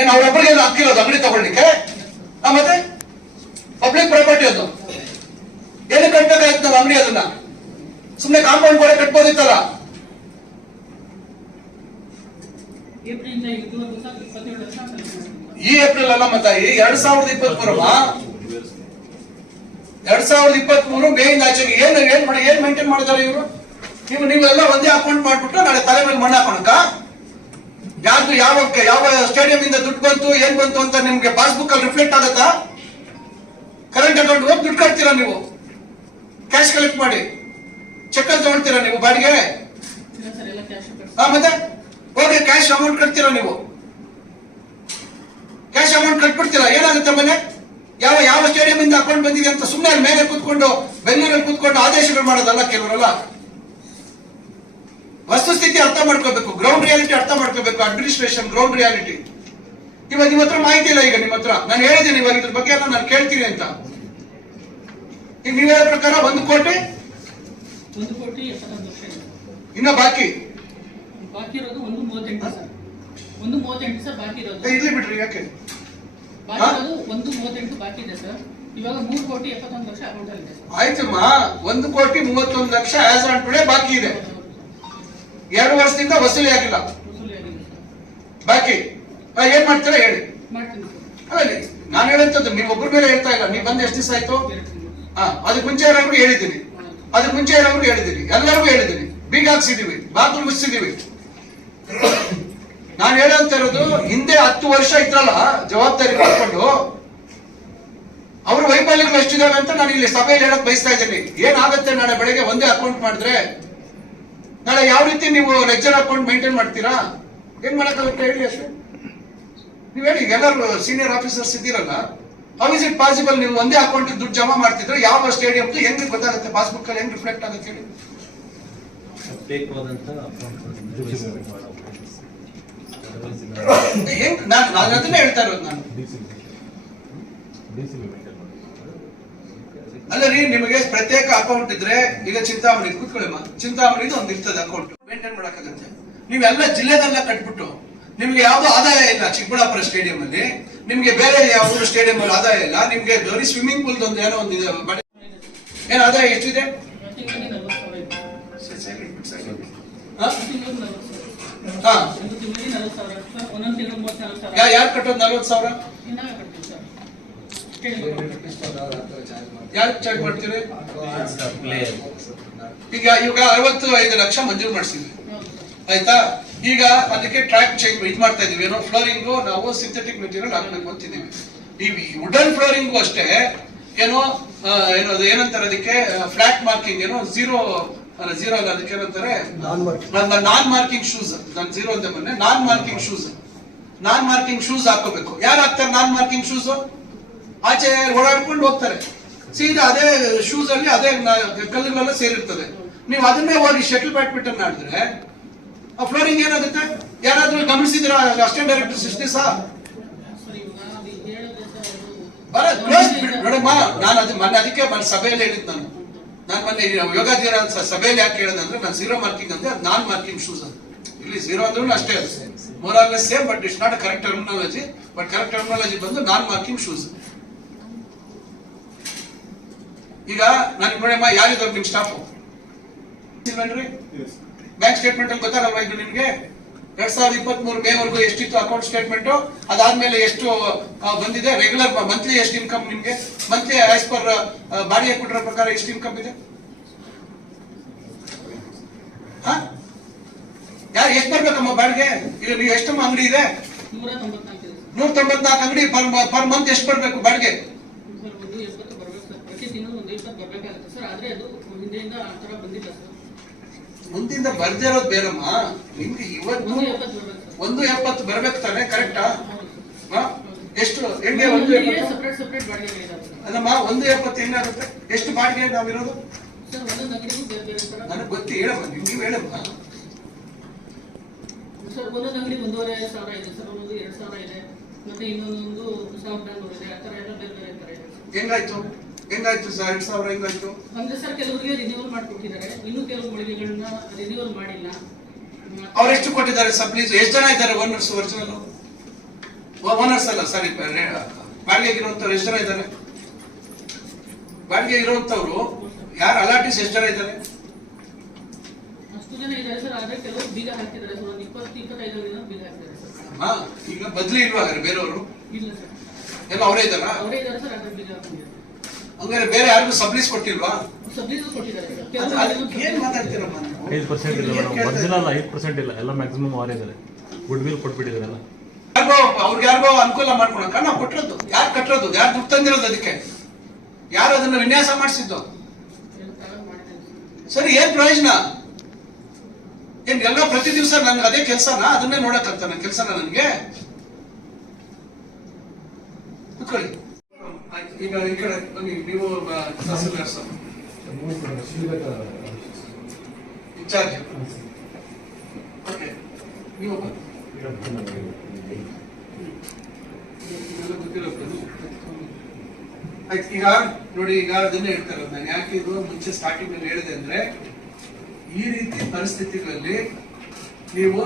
ಏನ್ ಅವ್ರೊಬ್ಬರಿಗೆ ಹಾಕಿರೋದು ಅಂಗಡಿ ತಗೊಳ್ಳಿಕ್ಕೆ? ಮತ್ತೆ ಪಬ್ಲಿಕ್ ಪ್ರಾಪರ್ಟಿ ಅದು ಏನು ಕಟ್ಬೇಕಾಯ್ತು ನಾವು ಅಂಗಡಿ? ಅದನ್ನ ಸುಮ್ನೆ ಕಾಂಪೌಂಡ್ ಗೋಡೆ ಕಟ್ಬೋದಿತ್ತಲ್ಲ. ಈ ಏಪ್ರಿಲ್ ಅಲ್ಲ ಮತ್ತೆ 2023 ಮೇಯಿಂದ ಆಚೆಗೆ ಏನ್ ಮೇಂಟೈನ್ ಮಾಡಿದಾರೆ ಇವರು? ನೀವೆಲ್ಲ ಒಂದೇ ಅಕೌಂಟ್ ಮಾಡ್ಬಿಟ್ಟು ನಾಳೆ ತಲೆ ಮೇಲೆ ಮಣ್ಣು ಹಾಕೋಣಕ? ಯಾವ್ದು ಯಾವ ಸ್ಟೇಡಿಯಂ ಇಂದ ದುಡ್ಡು ಬಂತು ಏನ್ ಬಂತು ಅಂತ ನಿಮ್ಗೆ ಪಾಸ್ಬುಕ್ ಅಲ್ಲಿ ರಿಫ್ಲೆಕ್ಟ್ ಆಗತ್ತಾ? ಕರೆಂಟ್ ಅಕೌಂಟ್ ಹೋಗಿ ದುಡ್ಡು ಕಟ್ತೀರಾ ನೀವು? ಕ್ಯಾಶ್ ಕಲೆಕ್ಟ್ ಮಾಡಿ ಚೆಕ್ ಅಲ್ಲಿ ತಗೊಳ್ತೀರಾ ನೀವು ಬಾಡಿಗೆ? ಮತ್ತೆ ಹೋಗಿ ಕ್ಯಾಶ್ ಅಮೌಂಟ್ ಕಟ್ತೀರಾ ನೀವು? ಕ್ಯಾಶ್ ಅಮೌಂಟ್ ಕಟ್ಬಿಡ್ತೀರಾ? ಏನಾಗುತ್ತೆ ಮನೆ? ಯಾವ ಸ್ಟೇಡಿಯಂ ಇಂದ ಅಕೌಂಟ್ ಬಂದಿದೆ ಅಂತ ಸುಮ್ಮನೆ ಮೇಲೆ ಕೂತ್ಕೊಂಡು ಬೆಂಗಳೂರಲ್ಲಿ ಕೂತ್ಕೊಂಡು ಆದೇಶಗಳು ಮಾಡೋದಲ್ಲ ಕೆಲವರೆಲ್ಲ. ವಸ್ತುಸ್ಥಿತಿ ಅರ್ಥ ಮಾಡ್ಕೋಬೇಕು, ಗ್ರೌಂಡ್ ರಿಯಾಲಿಟಿ ಅರ್ಥ ಮಾಡ್ಕೋಬೇಕು. Administration ground reality. ಇವಾಗ ನಿಮ್ಮ ಹತ್ರ ಮಾಹಿತಿ ಇಲ್ಲ. ಈಗ ನಿಮ್ಮ ಹತ್ರ ನಾನು ಹೇಳಿದ್ದೀನಿ ಇವಾಗ ಇದ್ರ ಬಗ್ಗೆ ಎಲ್ಲ ನಾನು ಕೇಳ್ತೀನಿ ಅಂತ. ಈಗ ನೀವು ಹೇಳೋ ಪ್ರಕಾರ 1 ಕೋಟಿ ಇನ್ನ ಬಾಕಿ ಇರೋದು 1.38 ಸರ್. 1.38 ಸರ್ ಬಾಕಿ ಇರೋದು. ಇರ್ಲಿ ಬಿಡ್ರಿ, ಯಾಕೆ 1.38 ಬಾಕಿ ಇದೆ ಸರ್. ಇವಾಗ 3,71,00,000 ಅಕೌಂಟ್ ಅಲ್ಲಿ ಇದೆ. ಆಯ್ತಮ್ಮ, 1,31,00,000 ಆಸ್ ಆನ್ ಟುಡೇ ಬಾಕಿ ಇದೆ. 2 ವರ್ಷದಿಂದ ವಸೂಲಿ ಆಗಿಲ್ಲ ಬಾಕಿ. ಏನ್ ಮಾಡ್ತೀರಾ ಹೇಳಿ? ನಾನು ಹೇಳಂತದ್ದು ನೀವು ಒಬ್ಬರ ಮೇಲೆ ಹೇಳ್ತಾ ಇಲ್ಲ. ನೀವು ಬಂದು ಎಷ್ಟು ದಿವಸ ಆಯ್ತು? ಅದಕ್ಕೆ ಮುಂಚೆ ಇರೋರ್ಗು ಹೇಳಿದ್ದೀನಿ, ಎಲ್ಲರಿಗೂ ಹೇಳಿದ್ದೀನಿ. ಬೀಗ ಹಾಕ್ಸಿದೀವಿ, ಬಾಗಿಲು ಮುಚ್ಚಿದೀವಿ. ನಾನು ಹೇಳಂತ ಇರೋದು, ಹಿಂದೆ 10 ವರ್ಷ ಇದ್ರಲ್ಲ ಜವಾಬ್ದಾರಿ ಮಾಡ್ಕೊಂಡು, ಅವ್ರ ವೈಫಲ್ಯಗಳು ಎಷ್ಟಿದಾವೆ ಅಂತ ನಾನು ಇಲ್ಲಿ ಸಭೆಯಲ್ಲಿ ಹೇಳಕ್ ಬಯಸ್ತಾ ಇದ್ದೀನಿ. ಏನಾಗುತ್ತೆ ನಾಳೆ ಬೆಳಗ್ಗೆ ಒಂದೇ ಅಕೌಂಟ್ ಮಾಡಿದ್ರೆ ನಾಳೆ ಯಾವ ರೀತಿ ನೀವು ಲೆಜರ್ ಅಕೌಂಟ್ ಮೇಂಟೈನ್ ಮಾಡ್ತೀರಾ? ಏನ್ ಮಾಡಕ್ಕಾಗುತ್ತೆ ಹೇಳಿ ಅಷ್ಟೇ. ನೀವ್ ಹೇಳಿ, ಎಲ್ಲರೂ ಸೀನಿಯರ್ ಆಫೀಸರ್ಸ್ ಇದ್ದೀರಲ್ಲ, ಹೌ ಇಸ್ ಇಟ್ ಪಾಸಿಬಲ್? ನೀವು ಒಂದೇ ಅಕೌಂಟ್ ದುಡ್ಡು ಜಮಾ ಮಾಡ್ತಿದ್ರೆ ಯಾವ ಸ್ಟೇಡಿಯಂ ಹೆಂಗ್ ಗೊತ್ತಾಗುತ್ತೆ? ಪಾಸ್ಬುಕ್ ಅಲ್ಲಿ ಹೆಂಗ್ ರಿಫ್ಲೆಕ್ಟ್ ಆಗುತ್ತೆ ಹೇಳಿ? ಹೆಂಗ್? ನಾನು ಅದನ್ನೇ ಹೇಳ್ತಾ ಇರೋದು. ನಾನು ಅಲ್ಲ ರೀ, ನಿಮಗೆ ಪ್ರತ್ಯೇಕ ಅಕೌಂಟ್ ಇದ್ರೆ, ಈಗ ಚಿಂತಾಮಣಿ ಕೂತ್ಕೊಳ್ಳಿಮ್ಮ, ಚಿಂತಾಮಣಿದು ಒಂದು ಇರ್ತದೆ ಅಕೌಂಟ್ ಮೇಂಟೈನ್ ಮಾಡಕ್ಕಾಗತ್ತೆ. ನೀವೆಲ್ಲ ಜಿಲ್ಲೆದೆಲ್ಲ ಕಟ್ಬಿಟ್ಟು ನಿಮ್ಗೆ ಯಾವ್ದು ಆದಾಯ ಇಲ್ಲ. ಚಿಕ್ಕಬಳ್ಳಾಪುರ ಸ್ಟೇಡಿಯಂ ಅಲ್ಲಿ ನಿಮ್ಗೆ ಬೇರೆ ಯಾವ್ದು ಸ್ಟೇಡಿಯಂ ಅಲ್ಲಿ ಆದಾಯ ಇಲ್ಲ. ನಿಮ್ಗೆ ಬರೀ ಸ್ವಿಮ್ಮಿಂಗ್ ಪೂಲ್ ಒಂದು ಏನೋ ಒಂದಿದೆ. ಏನ್ ಆದಾಯ ಎಷ್ಟಿದೆ? ಯಾರು ಕಟ್ಟೋದು 40,000? ಯಾರು ಚಾರ್ಜ್ ಮಾಡ್ತೀರಿ? ಈಗ 65 ಲಕ್ಷ ಮಂಜೂರು ಮಾಡಿಸಿದ್ವಿ, ಆಯ್ತಾ? ಈಗ ಅದಕ್ಕೆ ಟ್ರ್ಯಾಕ್ ಚೇಂಜ್ ಇದು ಮಾಡ್ತಾ ಇದೀವಿ. ಏನೋ ಫ್ಲೋರಿಂಗು ನಾವು ಸಿಂಥೆಟಿಕ್ ಮೆಟೀರಿಯಲ್ ಹಾಕ್ಬೇಕು ಅಂತಿದೀವಿ. ಈ ವುಡನ್ ಫ್ಲೋರಿಂಗು ಅಷ್ಟೇ ಏನಂತಾರೆ ಅದಕ್ಕೆ ಫ್ಲಾಟ್ ಮಾರ್ಕಿಂಗ್, ಏನೋ ಝೀರೋ ಅಲ್ಲ ಅದಕ್ಕೆ ಏನಂತಾರೆ ನಾನ್ ಮಾರ್ಕಿಂಗ್ ಶೂಸ್. ನಾನು ಝೀರೋ ಅಂತ ಬಂದೆ. ನಾನ್ ಮಾರ್ಕಿಂಗ್ ಶೂಸ್ ಹಾಕೋಬೇಕು. ಯಾರು ಹಾಕ್ತಾರೆ ನಾನ್ ಮಾರ್ಕಿಂಗ್ ಶೂಸ್? ಆಚೆ ಓಡಾಡ್ಕೊಂಡು ಹೋಗ್ತಾರೆ, ಸೀದಾ ಅದೇ ಶೂಸ್ ಅಲ್ಲಿ ಅದೇ ಕಲ್ಲುಗಳೆಲ್ಲ ಸೇರಿರ್ತದೆ. ನೀವು ಅದನ್ನೇ ಹೋಗಿ ಶಟಲ್ ಬ್ಯಾಡ್ಮಿಂಟನ್ ಆಡಿದ್ರೆ ಆ ಫ್ಲೋರಿಂಗ್ ಏನಾಗುತ್ತೆ? ಯಾರಾದ್ರೂ ಗಮನಿಸಿದ್ರ? ಅಸಿಸ್ಟೆಂಟ್ ಡೈರೆಕ್ಟರ್ ಸೃಷ್ಟಿಸ ನೋಡಮ್ಮ, ನಾನು ಅದಕ್ಕೆ ಸಭೆಯಲ್ಲಿ ಹೇಳಿದ್. ನಾನು ಮೊನ್ನೆ ಯೋಗಾದಿನ ಸಭೆಯಲ್ಲಿ ಯಾಕೆ ಹೇಳೋದಂದ್ರೆ, ನಾನು ಝೀರೋ ಮಾರ್ಕಿಂಗ್ ಅಂದ್ರೆ ನಾನ್ ಮಾರ್ಕಿಂಗ್ ಶೂಸ್ ಅಂತ. ಇಲ್ಲಿ ಝೀರೋ ಅಂದ್ರೂ ಅಷ್ಟೇ, more or less same, but it's not correct terminology. But correct terminology ಬಂದು ನಾನ್ ಮಾರ್ಕಿಂಗ್ ಶೂಸ್. ಈಗ ನಾನು ನೋಡಮ್ಮ, ಯಾರಿದ್ರು ನಿಮ್ ಸ್ಟಾಫ್? ಬ್ಯಾಂಕ್ ಸ್ಟೇಟ್ಮೆಂಟ್ ಅಲ್ಲಿ ಗೊತ್ತಾಗಲ್ವಾ ಇದು ನಿಮ್ಗೆ? 2023 ಮೇವರೆಗೂ ಎಷ್ಟಿತ್ತು ಅಕೌಂಟ್ ಸ್ಟೇಟ್ಮೆಂಟ್, ಅದಾದ್ಮೇಲೆ ಎಷ್ಟು ಬಂದಿದೆ, ರೆಗ್ಯುಲರ್ ಮಂತ್ಲಿ ಎಷ್ಟು ಇನ್ಕಮ್ ನಿಮ್ಗೆ, ಮಂತ್ಲಿ ಆಸ್ ಪರ್ ಬಾಡಿಗೆ ಕೊಟ್ಟಿರೋ ಪ್ರಕಾರ ಎಷ್ಟು ಇನ್ಕಮ್ ಇದೆ? ಯಾರು ಎಷ್ಟು ಬರ್ಬೇಕಮ್ಮ ಬಾಡಿಗೆ? ಈಗ ನೀವು ಎಷ್ಟಮ್ಮ ಅಂಗಡಿ ಇದೆ? 194 ಅಂಗಡಿ. ಪರ್ ಮಂತ್ ಎಷ್ಟು ಬರ್ಬೇಕು ಬಾಡಿಗೆ? ಮುಂದಿಂದ ಬರ್ದೇ ಇರೋದು ಬೇರಮ್ಮ. ನಿಮ್ಗೆ ಇವತ್ತು 170 ಬರ್ಬೇಕು ತಾನೆ? ಕರೆಕ್ಟಾ? ಎಷ್ಟು ಹೆಂಗೆ 170? ಅಲ್ಲಮ್ಮ, 170 ಹೆಂಗಾಗುತ್ತೆ? ಎಷ್ಟು ಬಾಡಿಗೆ ನಾವಿರೋದು? ನನಗೆ ಗೊತ್ತಿ, ಹೇಳಮ್ಮ, ನೀವು ಹೇಳಮ್ಮ. ಒಂದೊಂದು ಅಂಗಡಿ 1,500 ಇದೆ ಸರ್, ಒಂದೊಂದು 2,000 ಇದೆ, ಮತ್ತೆ ಇನ್ನೊಂದು 1,400 ಇದೆ. ಆ ತರ ಎಲ್ಲ ಬೇರೆ ಬೇರೆ ಹೆಂಗಾಯ್ತು ಸರ್? 2,000 ಹೆಂಗಾಯ್ತು? ಅಂದ್ರೆ ಸರ್, ಕೆಲವರಿಗೆ ರಿನ್ಯೂವಲ್ ಮಾಡ್ಕೊಟ್ಟಿದ್ದಾರೆ, ಇನ್ನು ಕೆಲವು ಮಳಿಗೆಗಳನ್ನ ರಿನ್ಯೂವಲ್ ಮಾಡಿಲ್ಲ. ಅವ್ರು ಎಷ್ಟು ಕೊಟ್ಟಿದ್ದಾರೆ ಸಬ್ಲೀಸ್? ಎಷ್ಟು ಜನ ಇದ್ದಾರೆ ಓನರ್ಸ್ ಒರಿಜಿನಲ್? ಓನರ್ಸ್ ಅಲ್ಲ ಸರ್, ಬಾಡಿಗೆಗೆ ಇರುವಂತವ್ರು ಎಷ್ಟು ಜನ ಇದ್ದಾರೆ? ಬಾಡಿಗೆ ಇರುವಂತವ್ರು ಯಾರು ಅಲಾಟೀಸ್ ಎಷ್ಟು ಜನ ಇದ್ದಾರೆ? ಅಷ್ಟು ಜನ ಇದ್ದಾರೆ ಸರ್, ಆದ್ರೆ ಕೆಲವರು ಬೀಗ ಹಾಕಿದ್ದಾರೆ ಸರ್, ಒಂದು 20-25 ಜನ ಬೀಗ ಹಾಕಿದ್ದಾರೆ ಸರ್. ಹಾ, ಈಗ ಬದ್ಲಿ ಇಲ್ವಾ ಹಾಗಾದ್ರೆ ಬೇರೆಯವರು? ಇಲ್ಲ ಸರ್, ಎಲ್ಲ ಅವರೇ ಇದ್ದಾರ? ಅವರೇ ಇದ್ದಾರೆ ಸರ್, ಆದ್ರೆ ಬೀಗ ಹಾಕಿದ್ದಾರೆ. ಹಂಗಾರೆ ಬೇರೆ ಯಾರಿಗೂ ಸಬ್ಲೀಸ್ ಕೊಟ್ಟಿಲ್ವಾ? ಸಬ್ಸಿಡಿ ಕೊಟ್ಟಿದ್ದಾರೆ ಸರ್. ಏನ್ ಮಾತಾಡ್ತೀರಮ್ಮ ನೀವು? 5% ಇಲ್ಲ ಮೇಡಮ್, ಒರಿಜಿನಲ್ 5% ಇಲ್ಲ, ಎಲ್ಲ ಮ್ಯಾಕ್ಸಿಮಮ್ ಅವರೇ ಇದ್ದಾರೆ. ಗುಡ್ ವಿಲ್ ಕೊಟ್ಬಿಟ್ಟಿದ್ದಾರೆ ಎಲ್ಲ. ಯಾರಿಗೋ ಅನುಕೂಲ ಮಾಡ್ಕೊಳಕ ನಾವು ಕೊಟ್ಟಿರೋದು. ಯಾರು ಕಟ್ಟಿರೋದು? ಯಾರು ದುಡ್ಡು ತಂದಿರೋದು? ಅದಕ್ಕೆ ಯಾರು ಅದನ್ನ ವಿನ್ಯಾಸ ಮಾಡಿಸಿದ್ದು? ಎಲ್ಲ ತಗೊಂಡು ಮಾಡಿದ್ದೇನೆ ಸರ್. ಸರಿ, ಏನ್ ಪ್ರಯೋಜನ? ಏನ್ ಎಲ್ಲ ಪ್ರತಿ ದಿವಸ ನನ್ಗೆ ಅದೇ ಕೆಲ್ಸನ? ಅದನ್ನೇ ನೋಡಕ್ಕಂತ ನನ್ನ ಕೆಲ್ಸನ ನನ್ಗೆ? ಕುತ್ಕೊಳ್ಳಿ. ಈಗ ಈ ಕಡೆ ಬನ್ನಿ, ನೀವು ತಹಸೀಲ್ದಾರ್ ಸರ್ ಇನ್ಚಾರ್ಜ್. ಓಕೆ, ನೀವು ಆಯ್ತು. ಈಗ ನೋಡಿ, ಈಗ ಅದನ್ನೇ ಹೇಳ್ತಾರೆ ನಾನು ಯಾಕೆ ಇದು ಮುಂಚೆ ಸ್ಟಾರ್ಟಿಂಗ್ ಅಲ್ಲಿ ಹೇಳಿದೆ ಅಂದ್ರೆ, ಈ ರೀತಿ ಪರಿಸ್ಥಿತಿಗಳಲ್ಲಿ ನೀವು